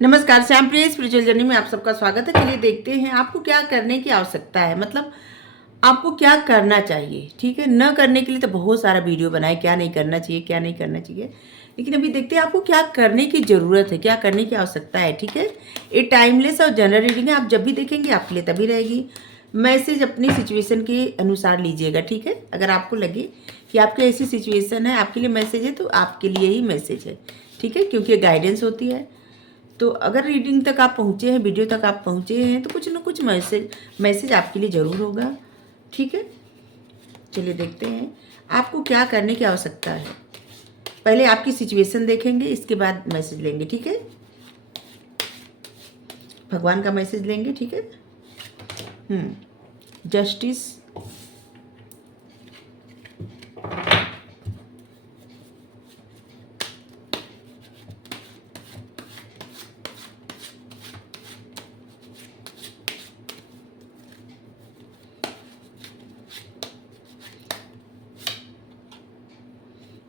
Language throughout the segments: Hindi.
नमस्कार, श्याम प्रिय स्पिरिचुअल जर्नी में आप सबका स्वागत है। चलिए देखते हैं आपको क्या करने की आवश्यकता है, मतलब आपको क्या करना चाहिए। ठीक है, न करने के लिए तो बहुत सारा वीडियो बनाए, क्या नहीं करना चाहिए, क्या नहीं करना चाहिए, लेकिन अभी देखते हैं आपको क्या करने की ज़रूरत है, क्या करने की आवश्यकता है। ठीक है, ये टाइमलेस और जनरल रीडिंग है, आप जब भी देखेंगे आपके लिए तभी रहेगी। मैसेज अपनी सिचुएशन के अनुसार लीजिएगा। ठीक है, अगर आपको लगे कि आपकी ऐसी सिचुएशन है, आपके लिए मैसेज है, तो आपके लिए ही मैसेज है। ठीक है, क्योंकि गाइडेंस होती है। तो अगर रीडिंग तक आप पहुँचे हैं, वीडियो तक आप पहुँचे हैं, तो कुछ ना कुछ मैसेज आपके लिए ज़रूर होगा। ठीक है, चलिए देखते हैं आपको क्या करने की आवश्यकता है। पहले आपकी सिचुएशन देखेंगे, इसके बाद मैसेज लेंगे। ठीक है, भगवान का मैसेज लेंगे। ठीक है, justice,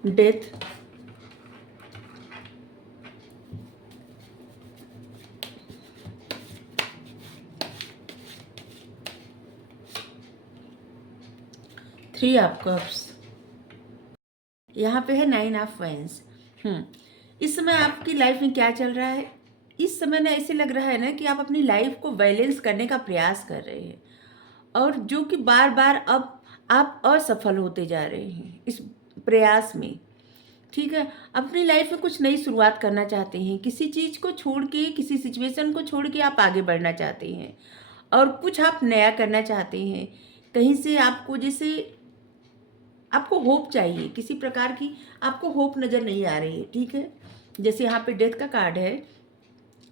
death, three of cups, यहाँ पे है नाइन ऑफ वाइन्स। इस समय आपकी लाइफ में क्या चल रहा है? इस समय ना ऐसे लग रहा है ना कि आप अपनी लाइफ को बैलेंस करने का प्रयास कर रहे हैं, और जो कि बार बार अब आप असफल होते जा रहे हैं इस प्रयास में। ठीक है, अपनी लाइफ में कुछ नई शुरुआत करना चाहते हैं, किसी चीज़ को छोड़ के, किसी सिचुएशन को छोड़ के आप आगे बढ़ना चाहते हैं, और कुछ आप नया करना चाहते हैं। कहीं से आपको जैसे आपको होप चाहिए, किसी प्रकार की आपको होप नज़र नहीं आ रही है। ठीक है, जैसे यहाँ पे डेथ का कार्ड है,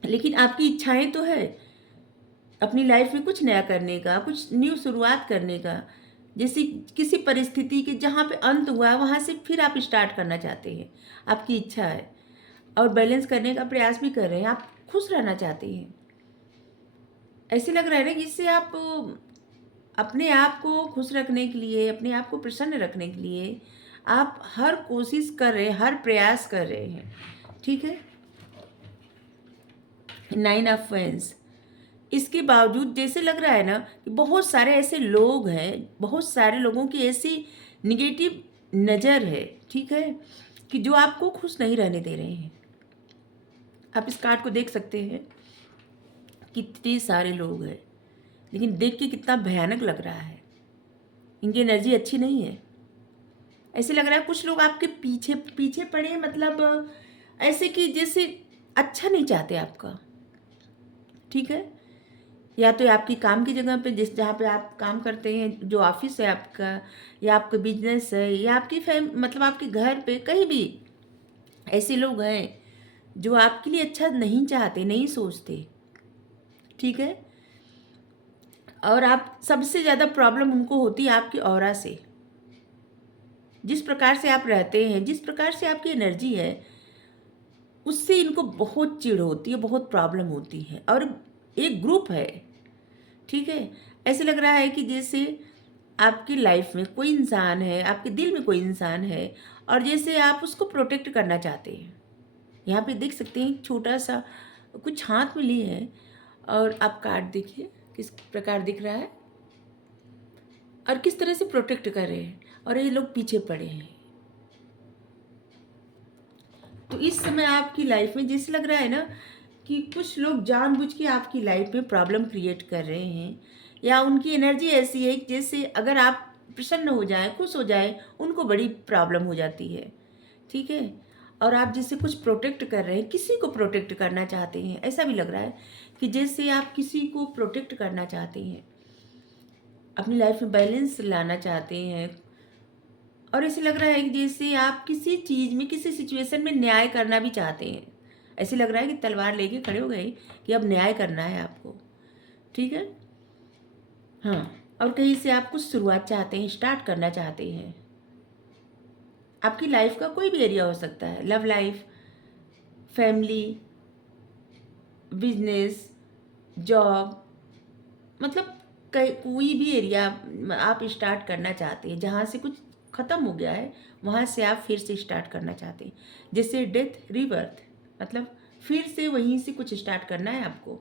लेकिन आपकी इच्छाएं तो है अपनी लाइफ में कुछ नया करने का, कुछ न्यू शुरुआत करने का। जैसे किसी परिस्थिति के जहाँ पे अंत हुआ है वहाँ से फिर आप स्टार्ट करना चाहते हैं, आपकी इच्छा है, और बैलेंस करने का प्रयास भी कर रहे हैं। आप खुश रहना चाहते हैं, ऐसे लग रहा है ना कि इससे आप अपने आप को खुश रखने के लिए, अपने आप को प्रसन्न रखने के लिए आप हर कोशिश कर रहे हैं, हर प्रयास कर रहे हैं। ठीक है, नाइन ऑफ वाइन्स, इसके बावजूद जैसे लग रहा है ना कि बहुत सारे ऐसे लोग हैं, बहुत सारे लोगों की ऐसी निगेटिव नज़र है। ठीक है, कि जो आपको खुश नहीं रहने दे रहे हैं। आप इस कार्ड को देख सकते हैं, कितने सारे लोग हैं, लेकिन देख के कितना भयानक लग रहा है। इनकी एनर्जी अच्छी नहीं है। ऐसे लग रहा है कुछ लोग आपके पीछे पीछे पड़े हैं, मतलब ऐसे कि जैसे अच्छा नहीं चाहते आपका। ठीक है, या तो आपकी काम की जगह पे, जिस जहाँ पे आप काम करते हैं, जो ऑफिस है आपका, या आपका बिजनेस है, या आपकी मतलब आपके घर पे कहीं भी ऐसे लोग हैं जो आपके लिए अच्छा नहीं चाहते, नहीं सोचते। ठीक है, और आप सबसे ज़्यादा प्रॉब्लम उनको होती है आपकी ऑरा से। जिस प्रकार से आप रहते हैं, जिस प्रकार से आपकी एनर्जी है, उससे इनको बहुत चिढ़ होती है, बहुत प्रॉब्लम होती है। और एक ग्रुप है, ठीक है, ऐसे लग रहा है कि जैसे आपकी लाइफ में कोई इंसान है, आपके दिल में कोई इंसान है, और जैसे आप उसको प्रोटेक्ट करना चाहते हैं। यहाँ पे देख सकते हैं छोटा सा कुछ हाथ में लिए हैं, और आप कार्ड देखिए किस प्रकार दिख रहा है, और किस तरह से प्रोटेक्ट कर रहे हैं, और ये लोग पीछे पड़े हैं। तो इस समय आपकी लाइफ में जैसे लग रहा है ना कि कुछ लोग जानबूझ के आपकी लाइफ में प्रॉब्लम क्रिएट कर रहे हैं, या उनकी एनर्जी ऐसी है कि जैसे अगर आप प्रसन्न हो जाएं, खुश हो जाएं, उनको बड़ी प्रॉब्लम हो जाती है। ठीक है, और आप जैसे कुछ प्रोटेक्ट कर रहे हैं, किसी को प्रोटेक्ट करना चाहते हैं, ऐसा भी लग रहा है कि जैसे आप किसी को प्रोटेक्ट करना चाहते हैं, अपनी लाइफ में बैलेंस लाना चाहते हैं। और ऐसे लग रहा है कि जैसे आप किसी चीज़ में, किसी सिचुएशन में न्याय करना भी चाहते हैं। ऐसे लग रहा है कि तलवार लेके खड़े हो गए कि अब न्याय करना है आपको। ठीक है, हाँ, और कहीं से आप कुछ शुरुआत चाहते हैं, स्टार्ट करना चाहते हैं। आपकी लाइफ का कोई भी एरिया हो सकता है, love life, family, business, job, मतलब कोई भी एरिया आप स्टार्ट करना चाहते हैं। जहाँ से कुछ ख़त्म हो गया है, वहाँ से आप फिर से स्टार्ट करना चाहते हैं। जैसे डेथ रिबर्थ, मतलब फिर से वहीं से कुछ स्टार्ट करना है आपको,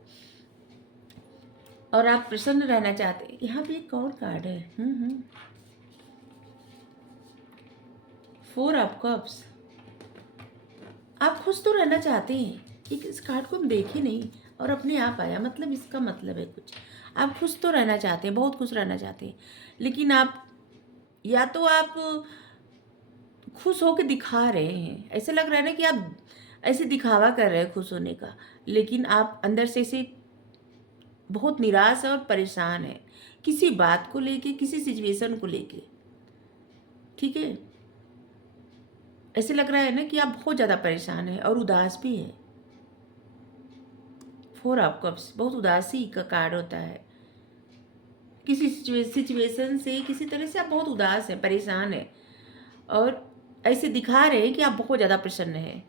और आप प्रसन्न रहना चाहते हैं। यहाँ पे एक और कार्ड है, 4 ऑफ कप्स। आप खुश तो रहना चाहते हैं, एक इस कार्ड को हम देखे नहीं और अपने आप आया, मतलब इसका मतलब है कुछ आप खुश तो रहना चाहते हैं, बहुत खुश रहना चाहते हैं, लेकिन आप या तो आप खुश होकर दिखा रहे हैं, ऐसे लग रहा है ना कि आप ऐसे दिखावा कर रहे हैं खुश होने का, लेकिन आप अंदर से ऐसे बहुत निराश और परेशान है किसी बात को लेके, किसी सिचुएशन को लेके, ठीक है। ऐसे लग रहा है ना कि आप बहुत ज़्यादा परेशान हैं और उदास भी हैं। 4 ऑफ कप्स बहुत उदासी का कार्ड होता है। किसी सिचुएशन से, किसी तरह से आप बहुत उदास हैं, परेशान हैं, और ऐसे दिखा रहे हैं कि आप बहुत ज़्यादा प्रसन्न हैं,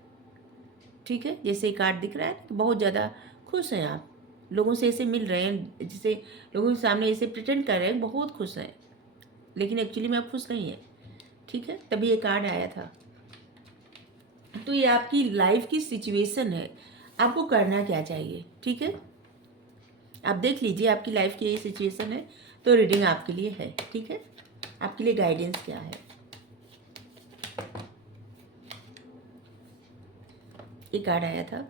ठीक है। जैसे ये कार्ड दिख रहा है कि बहुत ज़्यादा खुश हैं आप, लोगों से ऐसे मिल रहे हैं, जिसे लोगों के सामने ऐसे प्रिटेंड कर रहे हैं बहुत खुश हैं, लेकिन एक्चुअली में आप खुश नहीं हैं, ठीक है। तभी ये कार्ड आया था। तो ये आपकी लाइफ की सिचुएशन है, आपको करना क्या चाहिए, ठीक है। आप देख लीजिए आपकी लाइफ की यही सिचुएशन है, तो रीडिंग आपके लिए है, ठीक है। आपके लिए गाइडेंस क्या है। ये कार्ड आया था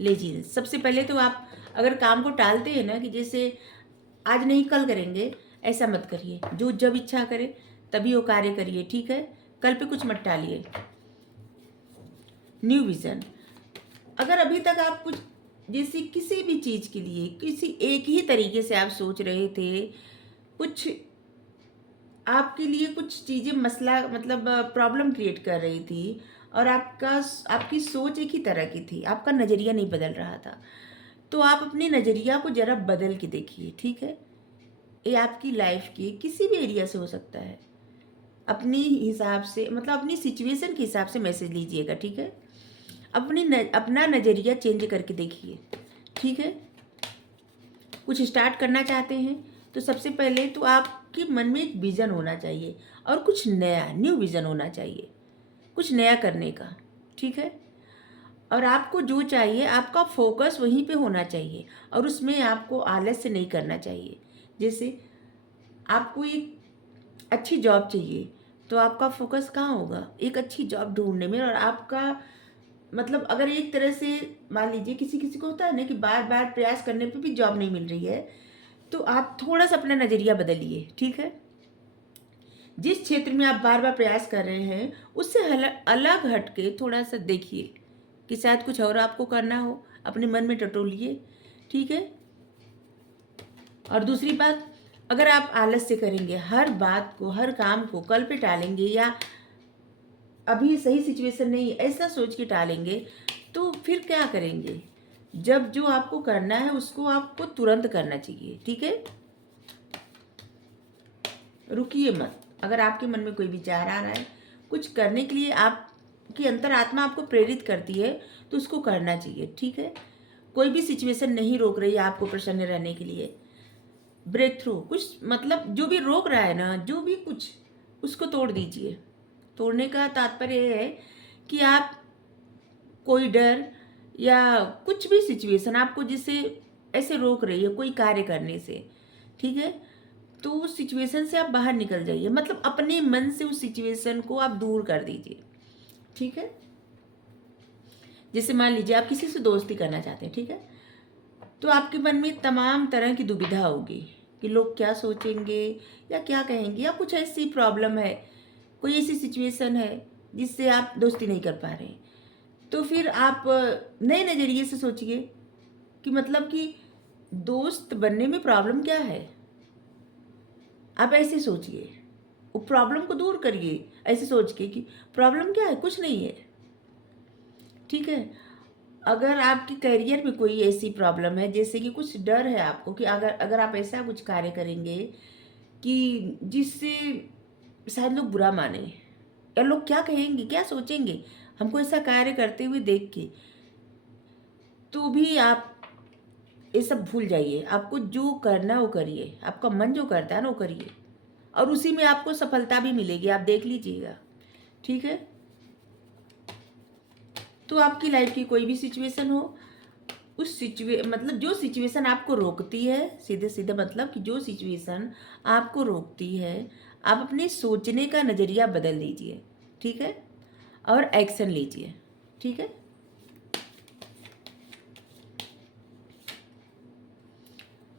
लेजीनेस। सबसे पहले तो आप अगर काम को टालते हैं ना, कि जैसे आज नहीं कल करेंगे, ऐसा मत करिए। जो जब इच्छा करे तभी वो कार्य करिए, ठीक है। कल पे कुछ मत टालिए। New vision. अगर अभी तक आप कुछ जैसे किसी भी चीज़ के लिए किसी एक ही तरीके से आप सोच रहे थे, कुछ आपके लिए कुछ चीज़ें मसला मतलब प्रॉब्लम क्रिएट कर रही थी, और आपकी सोच एक ही तरह की थी, आपका नज़रिया नहीं बदल रहा था, तो आप अपने नज़रिया को ज़रा बदल के देखिए, ठीक है। ये आपकी लाइफ के किसी भी एरिया से हो सकता है, अपनी हिसाब से, मतलब अपनी सिचुएशन के हिसाब से मैसेज लीजिएगा, ठीक है। अपना नज़रिया चेंज करके देखिए, ठीक है। कुछ स्टार्ट करना चाहते हैं तो सबसे पहले तो आपके मन में एक विज़न होना चाहिए, और कुछ नया न्यू विज़न होना चाहिए, कुछ नया करने का, ठीक है। और आपको जो चाहिए, आपका फोकस वहीं पे होना चाहिए, और उसमें आपको आलस से नहीं करना चाहिए। जैसे आपको एक अच्छी जॉब चाहिए, तो आपका फोकस कहाँ होगा, एक अच्छी जॉब ढूंढने में। और आपका मतलब अगर एक तरह से मान लीजिए किसी किसी को होता है ना कि बार बार प्रयास करने पे भी जॉब नहीं मिल रही है, तो आप थोड़ा सा अपना नज़रिया बदलिए, ठीक है। जिस क्षेत्र में आप बार बार प्रयास कर रहे हैं उससे अलग हट के थोड़ा सा देखिए कि शायद कुछ और आपको करना हो, अपने मन में टटोलिए, ठीक है। और दूसरी बात, अगर आप आलस से करेंगे, हर बात को, हर काम को कल पे टालेंगे, या अभी सही सिचुएशन नहीं ऐसा सोच के टालेंगे, तो फिर क्या करेंगे। जब जो आपको करना है उसको आपको तुरंत करना चाहिए, ठीक है। रुकिए मत। अगर आपके मन में कोई विचार आ रहा है कुछ करने के लिए, आपकी अंतरात्मा आपको प्रेरित करती है, तो उसको करना चाहिए, ठीक है। कोई भी सिचुएशन नहीं रोक रही है आपको प्रसन्न रहने के लिए। ब्रेक थ्रू कुछ मतलब जो भी रोक रहा है ना, जो भी कुछ, उसको तोड़ दीजिए। तोड़ने का तात्पर्य ये है कि आप कोई डर या कुछ भी सिचुएशन आपको जिससे ऐसे रोक रही है कोई कार्य करने से, ठीक है, तो उस सिचुएशन से आप बाहर निकल जाइए। मतलब अपने मन से उस सिचुएशन को आप दूर कर दीजिए, ठीक है। जैसे मान लीजिए आप किसी से दोस्ती करना चाहते हैं, ठीक है, तो आपके मन में तमाम तरह की दुविधा होगी कि लोग क्या सोचेंगे या क्या कहेंगे, या कुछ ऐसी प्रॉब्लम है, कोई ऐसी सिचुएशन है जिससे आप दोस्ती नहीं कर पा रहे हैं। तो फिर आप नए नज़रिए से सोचिए कि मतलब कि दोस्त बनने में प्रॉब्लम क्या है। आप ऐसे सोचिए, वो प्रॉब्लम को दूर करिए ऐसे सोच के कि प्रॉब्लम क्या है, कुछ नहीं है, ठीक है। अगर आपके करियर में कोई ऐसी प्रॉब्लम है, जैसे कि कुछ डर है आपको कि अगर अगर आप ऐसा कुछ कार्य करेंगे कि जिससे शायद लोग बुरा माने, या लोग क्या कहेंगे, क्या सोचेंगे हमको ऐसा कार्य करते हुए देख के, तो भी आप ये सब भूल जाइए। आपको जो करना वो करिए, आपका मन जो करता है ना वो करिए, और उसी में आपको सफलता भी मिलेगी, आप देख लीजिएगा, ठीक है। तो आपकी लाइफ की कोई भी सिचुएशन हो, उस मतलब जो सिचुएशन आपको रोकती है, सीधे सीधे मतलब कि जो सिचुएशन आपको रोकती है, आप अपने सोचने का नज़रिया बदल लीजिए, ठीक है, और एक्शन लीजिए, ठीक है।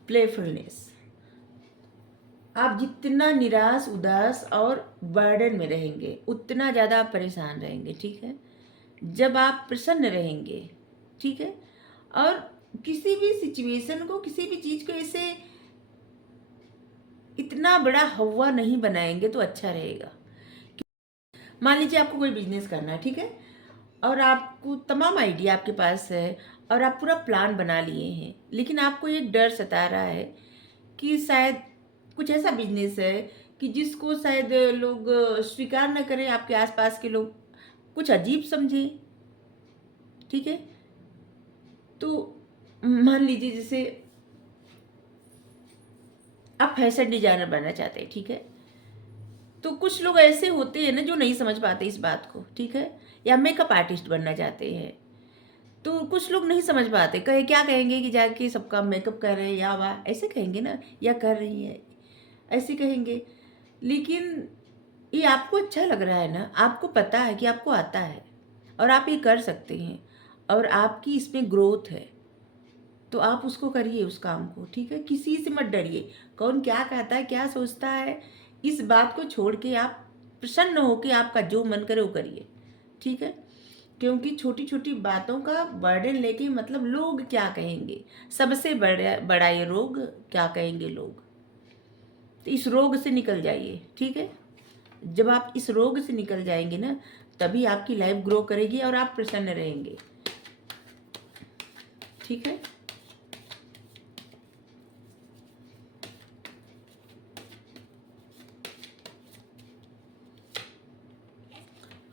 प्लेफुलनेस, आप जितना निराश, उदास और बर्डन में रहेंगे उतना ज़्यादा आप परेशान रहेंगे, ठीक है। जब आप प्रसन्न रहेंगे, ठीक है, और किसी भी सिचुएशन को, किसी भी चीज़ को ऐसे इतना बड़ा हवा नहीं बनाएंगे तो अच्छा रहेगा। मान लीजिए आपको कोई बिजनेस करना है, ठीक है, और आपको तमाम आइडिया आपके पास है और आप पूरा प्लान बना लिए हैं, लेकिन आपको ये डर सता रहा है कि शायद कुछ ऐसा बिजनेस है कि जिसको शायद लोग स्वीकार न करें, आपके आसपास के लोग कुछ अजीब समझें, ठीक है। तो मान लीजिए जैसे आप फैशन डिजाइनर बनना चाहते हैं, ठीक है, तो कुछ लोग ऐसे होते हैं ना जो नहीं समझ पाते इस बात को, ठीक है, या मेकअप आर्टिस्ट बनना चाहते हैं, तो कुछ लोग नहीं समझ पाते, कहे क्या कहेंगे कि जाके सबका मेकअप कर रहे हैं, या वाह ऐसे कहेंगे ना, या कर रही है ऐसे कहेंगे। लेकिन ये आपको अच्छा लग रहा है ना, आपको पता है कि आपको आता है और आप ये कर सकते हैं और आपकी इसमें ग्रोथ है, तो आप उसको करिए, उस काम को, ठीक है। किसी से मत डरिए, कौन क्या कहता है, क्या सोचता है, इस बात को छोड़ के आप प्रसन्न होकर आपका जो मन करे वो करिए, ठीक है। क्योंकि छोटी छोटी बातों का बर्डन लेके मतलब लोग क्या कहेंगे, सबसे बड़ा बड़ा ये रोग क्या कहेंगे लोग, तो इस रोग से निकल जाइए, ठीक है। जब आप इस रोग से निकल जाएंगे ना, तभी आपकी लाइफ ग्रो करेगी और आप प्रसन्न रहेंगे, ठीक है।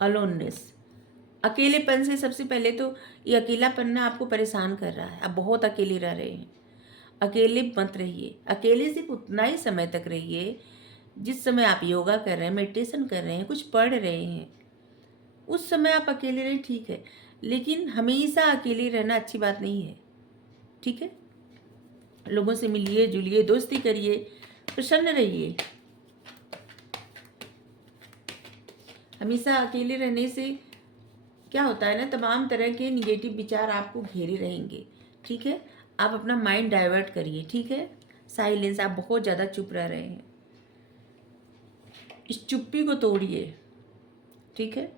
अलोननेस, अकेलेपन से सबसे पहले तो ये अकेलापन ना आपको परेशान कर रहा है, आप बहुत अकेले रह रहे हैं। अकेले मत रहिए, अकेले सिर्फ उतना ही समय तक रहिए जिस समय आप योगा कर रहे हैं, मेडिटेशन कर रहे हैं, कुछ पढ़ रहे हैं, उस समय आप अकेले रहें, ठीक है। लेकिन हमेशा अकेले रहना अच्छी बात नहीं है, ठीक है। लोगों से मिलिए जुलिए, दोस्ती करिए, प्रसन्न रहिए। हमेशा अकेले रहने से क्या होता है ना, तमाम तरह के निगेटिव विचार आपको घेरे रहेंगे, ठीक है। आप अपना माइंड डाइवर्ट करिए, ठीक है। साइलेंस, आप बहुत ज़्यादा चुप रह रहे हैं, इस चुप्पी को तोड़िए, ठीक है।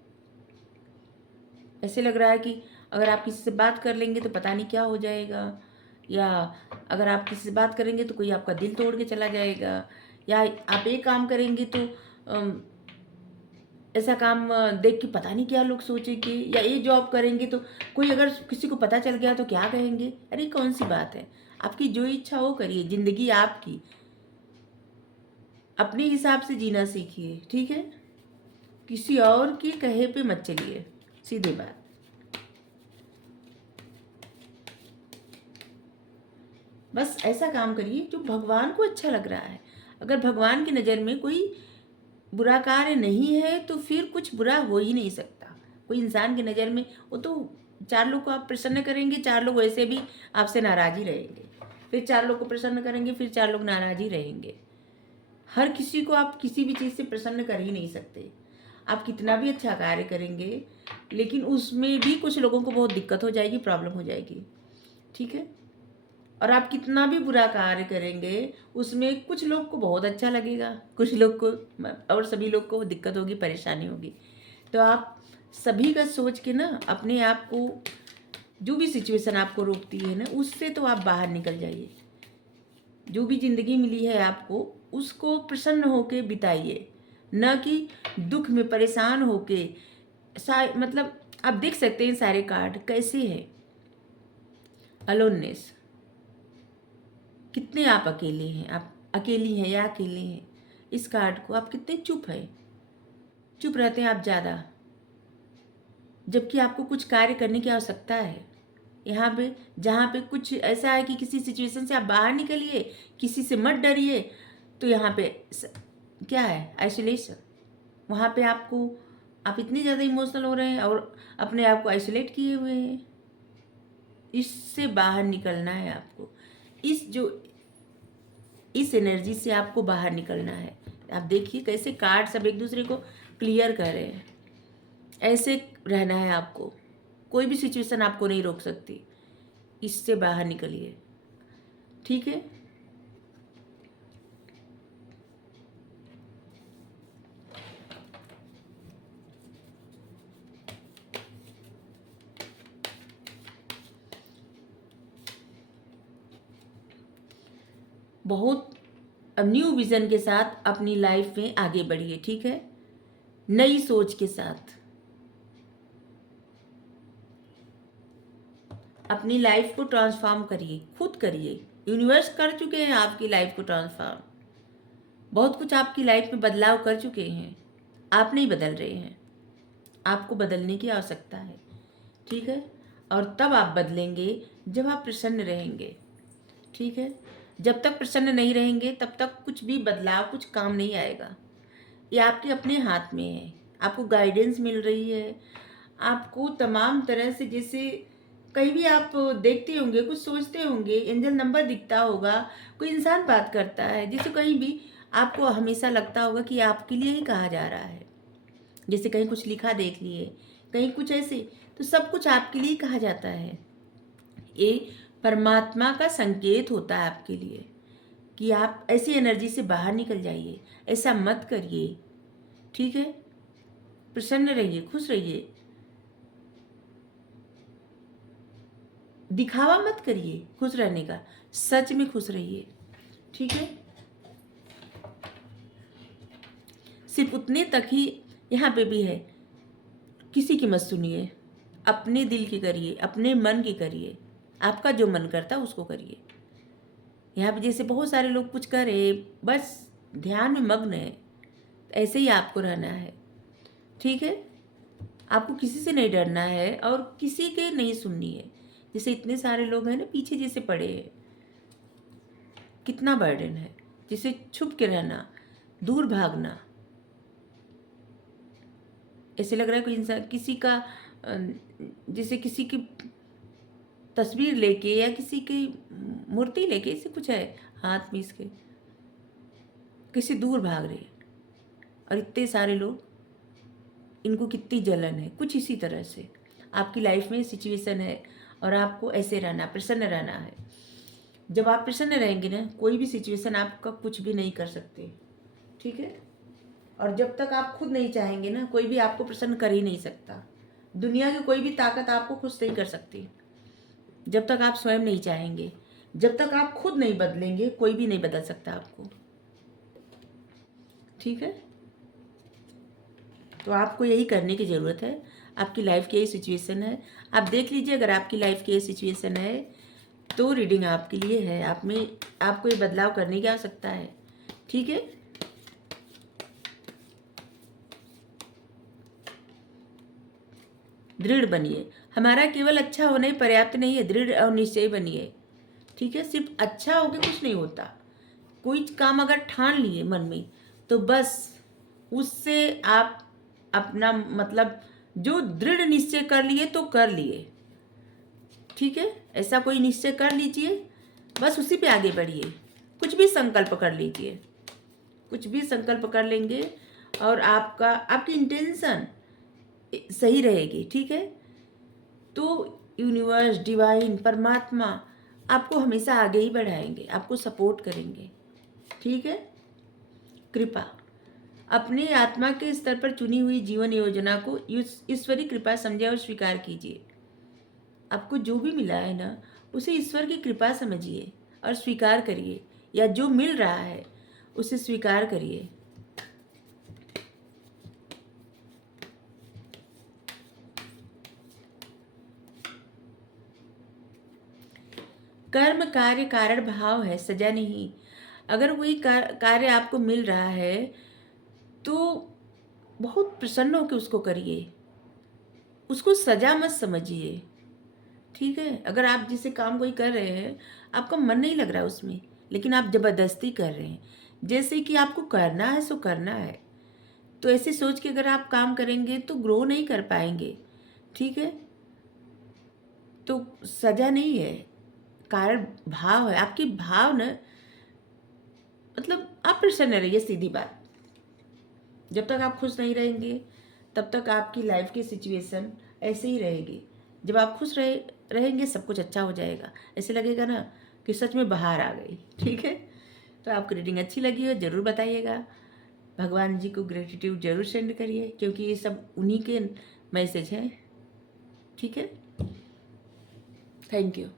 ऐसे लग रहा है कि अगर आप किसी से बात कर लेंगे तो पता नहीं क्या हो जाएगा, या अगर आप किसी से बात करेंगे तो कोई आपका दिल तोड़ के चला जाएगा, या आप एक काम करेंगे तो ऐसा काम देख के पता नहीं क्या लोग सोचेंगे, या ये जॉब करेंगे तो कोई अगर किसी को पता चल गया तो क्या कहेंगे। अरे कौन सी बात है, आपकी जो इच्छा हो करिए, ज़िंदगी आपकी, अपने हिसाब से जीना सीखिए, ठीक है। किसी और के कहे पे मत चलिए, सीधी बात। बस ऐसा काम करिए जो भगवान को अच्छा लग रहा है। अगर भगवान की नज़र में कोई बुरा कार्य नहीं है तो फिर कुछ बुरा हो ही नहीं सकता। कोई इंसान की नज़र में वो तो चार लोग को आप प्रसन्न करेंगे, चार लोग वैसे भी आपसे नाराज ही रहेंगे, फिर चार लोग को प्रसन्न करेंगे, फिर चार लोग नाराज ही रहेंगे। हर किसी को आप किसी भी चीज़ से प्रसन्न कर ही नहीं सकते। आप कितना भी अच्छा कार्य करेंगे लेकिन उसमें भी कुछ लोगों को बहुत दिक्कत हो जाएगी, प्रॉब्लम हो जाएगी, ठीक है। और आप कितना भी बुरा कार्य करेंगे उसमें कुछ लोग को बहुत अच्छा लगेगा, कुछ लोग को और सभी लोग को दिक्कत होगी, परेशानी होगी। तो आप सभी का सोच के ना अपने आप को, जो भी सिचुएशन आपको रोकती है ना, उससे तो आप बाहर निकल जाइए। जो भी ज़िंदगी मिली है आपको उसको प्रसन्न होके बिताइए, न कि दुख में परेशान होके। मतलब आप देख सकते हैं सारे कार्ड कैसे हैं। अलोननेस, कितने आप अकेले हैं, आप अकेली हैं या अकेले हैं। इस कार्ड को आप कितने चुप हैं, चुप रहते हैं आप ज़्यादा, जबकि आपको कुछ कार्य करने की आवश्यकता है। यहाँ पे जहाँ पे कुछ ऐसा है कि किसी सिचुएशन से आप बाहर निकलिए, किसी से मत डरिए, तो यहाँ पे क्या है, आइसोलेशन। वहाँ पे आपको आप इतने ज़्यादा इमोशनल हो रहे हैं और अपने आप को आइसोलेट किए हुए हैं। इससे बाहर निकलना है आपको। इस एनर्जी से आपको बाहर निकलना है। आप देखिए कैसे कार्ड सब एक दूसरे को क्लियर कर रहे हैं। ऐसे रहना है आपको। कोई भी सिचुएशन आपको नहीं रोक सकती। इससे बाहर निकलिए, ठीक है। बहुत न्यू विजन के साथ अपनी लाइफ में आगे बढ़िए, ठीक है। नई सोच के साथ अपनी लाइफ को ट्रांसफॉर्म करिए, खुद करिए। यूनिवर्स कर चुके हैं आपकी लाइफ को ट्रांसफॉर्म। बहुत कुछ आपकी लाइफ में बदलाव कर चुके हैं। आप नहीं बदल रहे हैं, आपको बदलने की आवश्यकता है, ठीक है। और तब आप बदलेंगे जब आप प्रसन्न रहेंगे, ठीक है। जब तक प्रसन्न नहीं रहेंगे तब तक कुछ भी बदलाव, कुछ काम नहीं आएगा। ये आपके अपने हाथ में है। आपको गाइडेंस मिल रही है, आपको तमाम तरह से, जैसे कहीं भी आप देखते होंगे, कुछ सोचते होंगे, एंजल नंबर दिखता होगा, कोई इंसान बात करता है, जैसे कहीं भी आपको हमेशा लगता होगा कि आपके लिए ही कहा जा रहा है। जैसे कहीं कुछ लिखा देख लिए, कहीं कुछ ऐसे, तो सब कुछ आपके लिए कहा जाता है। ये परमात्मा का संकेत होता है आपके लिए कि आप ऐसी एनर्जी से बाहर निकल जाइए। ऐसा मत करिए, ठीक है। प्रसन्न रहिए, खुश रहिए, दिखावा मत करिए खुश रहने का, सच में खुश रहिए, ठीक है। सिर्फ उतने तक ही यहाँ पे भी है, किसी की मत सुनिए, अपने दिल की करिए, अपने मन की करिए, आपका जो मन करता है उसको करिए। यहाँ पे जैसे बहुत सारे लोग कुछ कर रहे, बस ध्यान में मग्न है, ऐसे ही आपको रहना है, ठीक है। आपको किसी से नहीं डरना है और किसी के नहीं सुननी है। जैसे इतने सारे लोग हैं ना पीछे जैसे पड़े हैं, कितना बर्डन है। जैसे छुप के रहना, दूर भागना, ऐसे लग रहा है कोई इंसान किसी का जैसे किसी की तस्वीर लेके या किसी की मूर्ति लेके, ऐसे कुछ है हाथ में इसके, किसी दूर भाग रहे हैं। और इतने सारे लोग, इनको कितनी जलन है। कुछ इसी तरह से आपकी लाइफ में सिचुएशन है और आपको ऐसे रहना, प्रसन्न रहना है। जब आप प्रसन्न रहेंगे ना, कोई भी सिचुएशन आपका कुछ भी नहीं कर सकते, ठीक है। और जब तक आप खुद नहीं चाहेंगे ना, कोई भी आपको प्रसन्न कर ही नहीं सकता। दुनिया की कोई भी ताकत आपको खुश नहीं कर सकती। जब तक आप स्वयं नहीं चाहेंगे, जब तक आप खुद नहीं बदलेंगे, कोई भी नहीं बदल सकता आपको, ठीक है। तो आपको यही करने की ज़रूरत है। आपकी लाइफ की यही सिचुएशन है, आप देख लीजिए। अगर आपकी लाइफ की ये सिचुएशन है तो रीडिंग आपके लिए है। आपको ये बदलाव करने की आवश्यकता है, ठीक है। दृढ़ बनिए। हमारा केवल अच्छा होना ही पर्याप्त नहीं है, दृढ़ और निश्चय बनिए, ठीक है। सिर्फ अच्छा होके कुछ नहीं होता। कोई काम अगर ठान लिए मन में तो बस उससे आप अपना मतलब जो दृढ़ निश्चय कर लिए तो कर लिए, ठीक है। ऐसा कोई निश्चय कर लीजिए, बस उसी पे आगे बढ़िए। कुछ भी संकल्प कर लीजिए, कुछ भी संकल्प कर लेंगे और आपकी इंटेंशन सही रहेगी, ठीक है। तो यूनिवर्स, डिवाइन, परमात्मा आपको हमेशा आगे ही बढ़ाएंगे, आपको सपोर्ट करेंगे, ठीक है। कृपा, अपने आत्मा के स्तर पर चुनी हुई जीवन योजना को ईश्वरीय कृपा समझे और स्वीकार कीजिए। आपको जो भी मिला है ना, उसे ईश्वर की कृपा समझिए और स्वीकार करिए, या जो मिल रहा है उसे स्वीकार करिए। कर्म कार्य कारण भाव है, सजा नहीं। अगर कोई कार्य आपको मिल रहा है तो बहुत प्रसन्न होकर उसको करिए, उसको सजा मत समझिए, ठीक है। अगर आप जिसे काम कोई कर रहे हैं, आपका मन नहीं लग रहा है उसमें, लेकिन आप ज़बरदस्ती कर रहे हैं, जैसे कि आपको करना है सो करना है, तो ऐसे सोच के अगर आप काम करेंगे तो ग्रो नहीं कर पाएंगे। ठीक है, तो सजा नहीं है, कारण भाव है। आपकी भाव न, मतलब आप प्रसन्न रहिए, सीधी बात। जब तक आप खुश नहीं रहेंगे तब तक आपकी लाइफ की सिचुएशन ऐसे ही रहेगी। जब आप खुश रहेंगे सब कुछ अच्छा हो जाएगा। ऐसे लगेगा ना कि सच में बाहर आ गई। ठीक है, तो आपको रीडिंग अच्छी लगी हो ज़रूर बताइएगा। भगवान जी को ग्रेटिट्यूड जरूर सेंड करिए, क्योंकि ये सब उन्हीं के मैसेज हैं। ठीक है, थैंक यू।